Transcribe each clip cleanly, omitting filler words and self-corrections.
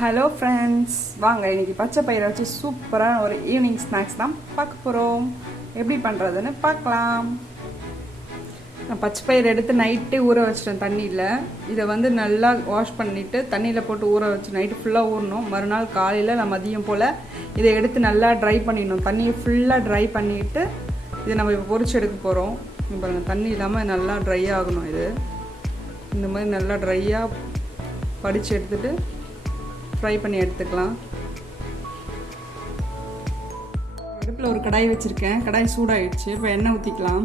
Hello friends, வாங்க இன்றைக்கி பச்சை பயிரை வச்சு சூப்பரான ஒரு ஈவினிங் ஸ்நாக்ஸ் தான் பார்க்க போகிறோம். எப்படி பண்ணுறதுன்னு பார்க்கலாம். நான் பச்சை பயிர் எடுத்து நைட்டே ஊற வச்சிட்டேன் தண்ணியில். இதை நல்லா வாஷ் பண்ணிவிட்டு தண்ணியில் போட்டு ஊற வச்சு நைட்டு ஃபுல்லாக ஊறணும். மறுநாள் காலையில் நான் மதியம் போல் இதை எடுத்து நல்லா ட்ரை பண்ணிடணும். தண்ணியை ஃபுல்லாக ட்ரை பண்ணிவிட்டு இதை நம்ம இப்போ பொரிச்சு எடுக்க போகிறோம். இப்போ தண்ணி இல்லாமல் நல்லா ட்ரை ஆகணும். இது இந்த மாதிரி நல்லா ட்ரையாக படித்து எடுத்துகிட்டு ஃப்ரை பண்ணி எடுத்துக்கலாம். அடுப்பில் ஒரு கடாய் வச்சுருக்கேன். கடாய் சூடாகிடுச்சு. இப்போ எண்ணெய் ஊற்றிக்கலாம்.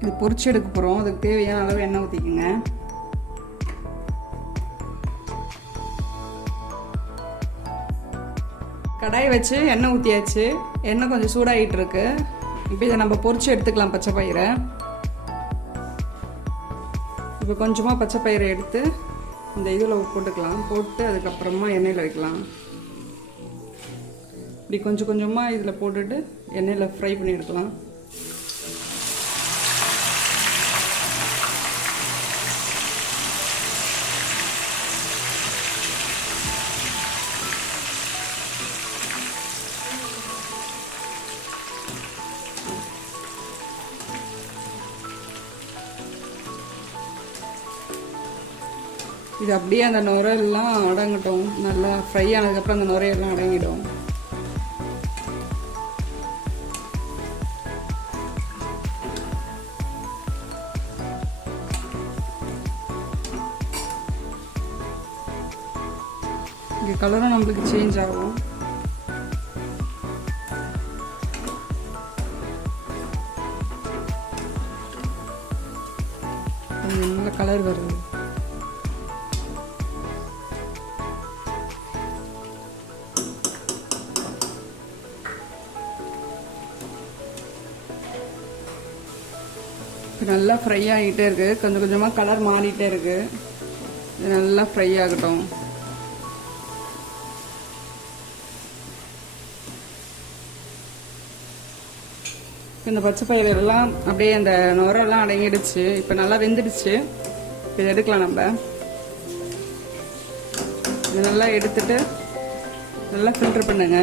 இது பொரிச்சு எடுக்க போகிறோம். அதுக்கு தேவையான அளவு எண்ணெய் ஊற்றிக்குங்க. கடாய் வச்சு எண்ணெய் ஊற்றியாச்சு. எண்ணெய் கொஞ்சம் சூடாகிட்டு இருக்கு. இப்போ இதை நம்ம பொரிச்சு எடுத்துக்கலாம். பச்சை பயிரை இப்போ கொஞ்சமாக பச்சை பயிரை எடுத்து இந்த இதில் போட்டுக்கலாம். போட்டு அதுக்கப்புறமா எண்ணெயில் வைக்கலாம். இப்படி கொஞ்சம் கொஞ்சமாக இதில் போட்டுட்டு எண்ணெயில் ஃப்ரை பண்ணி எடுக்கலாம். இது அப்படியே அந்த நுரையெல்லாம் அடங்கட்டும். நல்லா ஃப்ரை ஆனதுக்கப்புறம் அந்த நுரையெல்லாம் அடங்கிடும். இங்கே கலரும் நம்மளுக்கு சேஞ்ச் ஆகும். நல்ல கலர் வருது. நல்லா ஃப்ரை ஆகிட்டே இருக்குது. கொஞ்சம் கொஞ்சமாக கலர் மாறிட்டே இருக்குது. இது நல்லா ஃப்ரை ஆகட்டும். இந்த பச்சை பயிர் எல்லாம் அப்படியே அந்த நுரெல்லாம் அடங்கிடுச்சு. இப்போ நல்லா வெந்துடுச்சு. இதை எடுக்கலாம். நம்ம இது நல்லா எடுத்துட்டு நல்லா ஃபில்டர் பண்ணுங்க.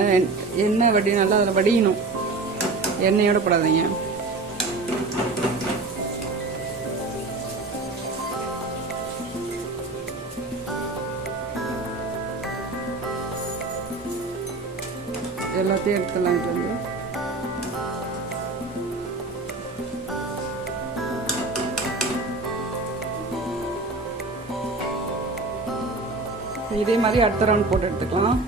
எண்ணெய் வடி நல்லா அதில் வடியணும். எண்ணெயோட போடாதீங்க. எல்லாத்தையும் எடுத்துடலாம். இது இதே மாதிரி அடுத்த ரவுண்ட் போட்டு எடுத்துக்கலாம்.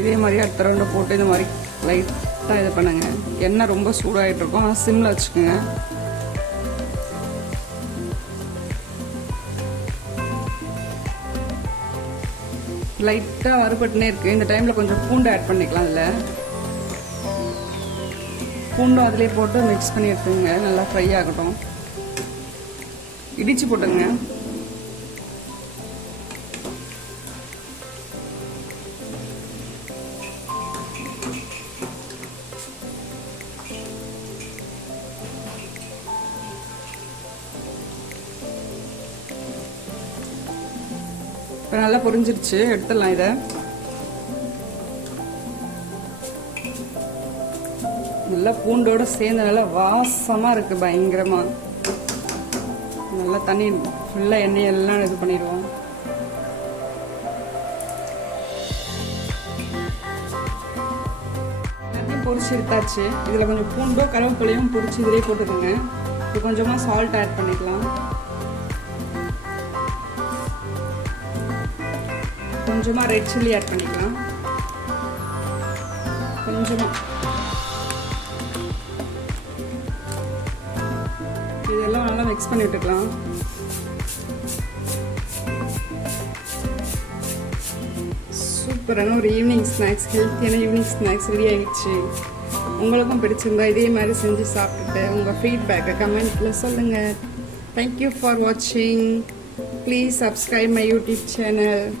இதே மாதிரி அடுத்த ரவுண்டு போட்டு இந்த மாதிரி லைட்டாக இது பண்ணுங்க. எண்ணெய் ரொம்ப சூடாகிட்டு இருக்கும். ஆனால் சிம்மில் வச்சுக்கோங்க. லைட்டாக வறுபட்டுனே இருக்குது. இந்த டைமில் கொஞ்சம் பூண்டு ஆட் பண்ணிக்கலாம். அதில் பூண்டும் அதிலே போட்டு மிக்ஸ் பண்ணி எடுத்துங்க. நல்லா ஃப்ரை ஆகட்டும். இடித்து போட்டுங்க. இப்போ நல்லா பொரிஞ்சிருச்சு. எடுத்துடலாம். இதை நல்லா பூண்டோட சேர்ந்து நல்லா வாசமாக இருக்குது. பயங்கரமாக நல்லா தண்ணி ஃபுல்லாக எண்ணெயெல்லாம் இது பண்ணிடுவோம். எல்லாத்தையும் பொரிச்சு எடுத்தாச்சு. இதில் கொஞ்சம் பூண்டோ கருவேப்பிலையும் பொரிச்சு இதிலே போட்டுக்கோங்க. இப்போ கொஞ்சமாக சால்ட் ஆட் பண்ணிக்கலாம். கொஞ்சமாக ரெட் சில்லி ஆட் பண்ணிக்கலாம். கொஞ்சமாக இதெல்லாம் நல்லா மிக்ஸ் பண்ணி விட்டுக்கலாம். சூப்பரான ஒரு ஈவினிங் ஸ்நாக்ஸ், ஹெல்த்தியான ஈவினிங் ஸ்நாக்ஸ் ரெடி ஆகிடுச்சு. உங்களுக்கும் பிடிச்சிருந்தா இதே மாதிரி செஞ்சு சாப்பிட்டுட்டு உங்கள் ஃபீட்பேக்கை கமெண்ட்டில் சொல்லுங்கள். தேங்க்யூ ஃபார் வாட்சிங். Please subscribe my YouTube channel.